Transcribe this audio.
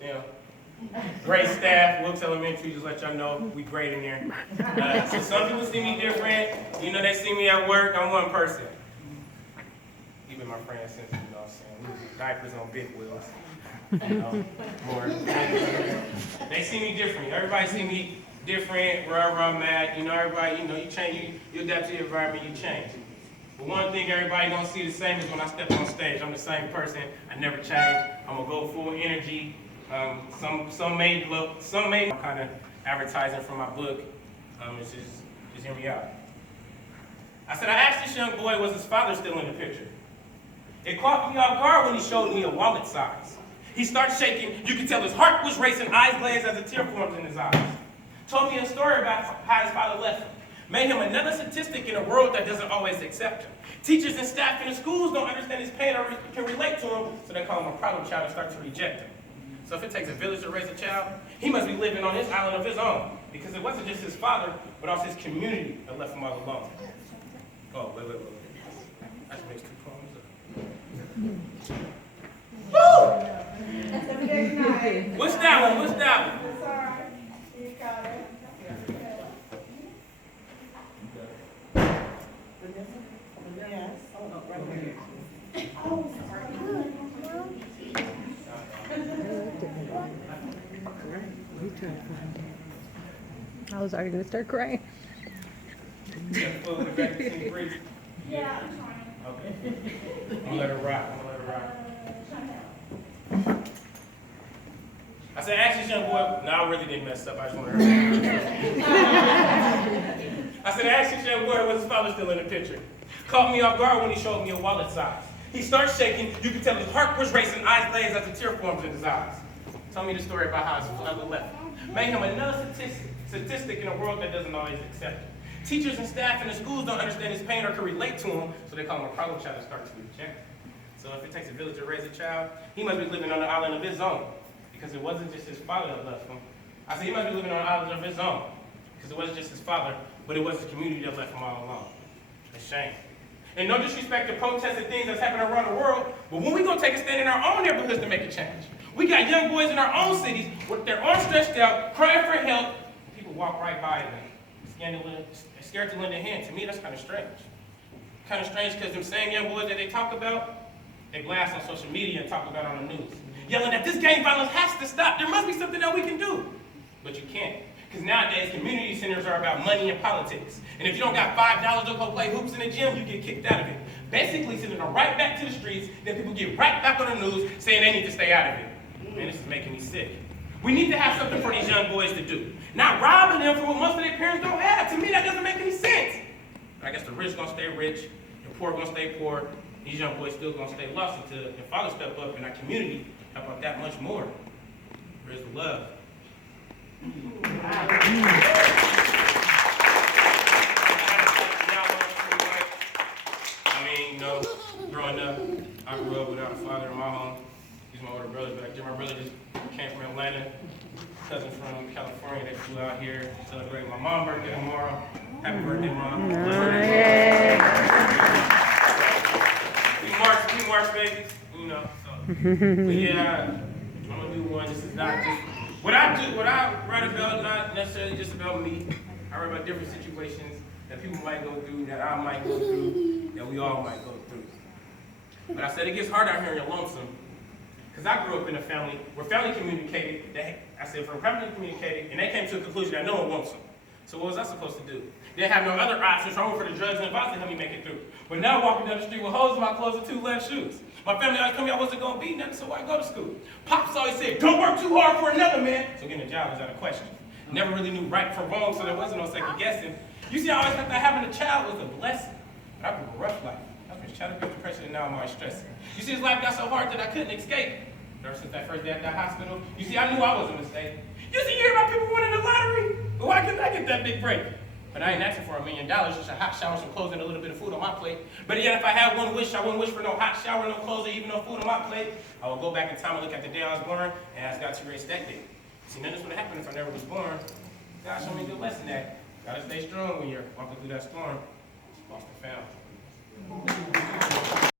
them. Great staff, Wilkes Elementary, just let y'all know, we great in there. So some people see me different. You know, they see me at work, I'm one person. Even my friends since, you know what I'm saying, we was diapers on big wheels. You know, more. They see me different. Everybody see me different wherever I'm at. You know, everybody, you know, you change, you adapt to your environment, you change. But one thing everybody gonna see the same is when I step on stage. I'm the same person. I never change. I'm gonna go full energy. Some may kind of advertising for my book. It's just hear me out. I said I asked this young boy, was his father still in the picture? It caught me off guard when he showed me a wallet size. He started shaking. You could tell his heart was racing, eyes glazed as a tear formed in his eyes. Told me a story about how his father left him. Made him another statistic in a world that doesn't always accept him. Teachers and staff in the schools don't understand his pain or can relate to him, so they call him a problem child and start to reject him. So if it takes a village to raise a child, he must be living on his island of his own, because it wasn't just his father, but also his community that left him all alone. Oh, wait. I just mixed two poems up. Woo! What's that one? Sorry. You got it. Yes. Oh, right here. Oh, sorry. I was already going to start crying. Yeah, I'm trying. Okay. I'm gonna let her rock. I said, ask this young boy. No, I really didn't mess up. I just want to hear. I said, ask this young boy, was his father still in the picture? Caught me off guard when he showed me a wallet size. He started shaking. You could tell his heart was racing, eyes glazed as a tear formed in his eyes. Told me the story about how his father left him. Made him another statistic in a world that doesn't always accept him. Teachers and staff in the schools don't understand his pain or can relate to him, so they call him a problem child and start to reject him. So if it takes a village to raise a child, he must be living on an island of his own, because it wasn't just his father that left him. I said he must be living on an island of his own, because it wasn't just his father, but it was the community that left him all alone. A shame. And no disrespect to protests and things that's happening around the world, but when we gonna take a stand in our own neighborhoods to make a change? We got young boys in our own cities with their arms stretched out, crying for help, and people walk right by them, scared to lend a hand. To me, that's kind of strange. Kind of strange because them same young boys that they talk about, they blast on social media and talk about on the news, yelling that this gang violence has to stop. There must be something that we can do. But you can't. Because nowadays, community centers are about money and politics. And if you don't got $5 to go play hoops in the gym, you get kicked out of it. Basically, sending them right back to the streets, then people get right back on the news saying they need to stay out of it. Man, this is making me sick. We need to have something for these young boys to do. Not robbing them for what most of their parents don't have. To me, that doesn't make any sense. But I guess the rich gonna stay rich, the poor gonna stay poor. These young boys still gonna stay lost until their father step up in our community. How about that much more? Where's the love? I mean, you know, growing up, I grew up without a father in my home. He's my older brother, but my brother just came from Atlanta. Cousin from California, they flew out here to celebrate my mom's birthday tomorrow. Happy birthday, Mom. We March babies, you know. So. But yeah, I'm gonna do one. This is not just what I write about, not necessarily just about me. I write about different situations that people might go through, that I might go through, that we all might go through. But I said it gets hard out here in Lonesome. Because I grew up in a family where family communicated, family communicated, and they came to a conclusion that no one wants them. So what was I supposed to do? They didn't have no other options, so I went for the drugs and advice to help me make it through. But now walking down the street with holes in my clothes and 2 left shoes. My family always told me I wasn't going to be nothing, so why go to school? Pops always said, don't work too hard for another man. So getting a job was out of question. Never really knew right from wrong, so there wasn't no second guessing. You see, I always thought that having a child was a blessing. But I grew a rough life. I was childhood depression, and now I'm always stressing. You see, this life got so hard that I couldn't escape. Ever since that first day at that hospital, you see, I knew I was a mistake. You see, you hear about people winning the lottery? But why couldn't I get that big break? But I ain't asking for $1 million, just a hot shower, some clothes, and a little bit of food on my plate. But yet, if I had one wish, I wouldn't wish for no hot shower, no clothes, or even no food on my plate. I would go back in time and look at the day I was born and ask God to erase that day. See, none of this would have happened if I never was born. God showed me a good lesson that gotta stay strong when you're walking through that storm. Lost and found.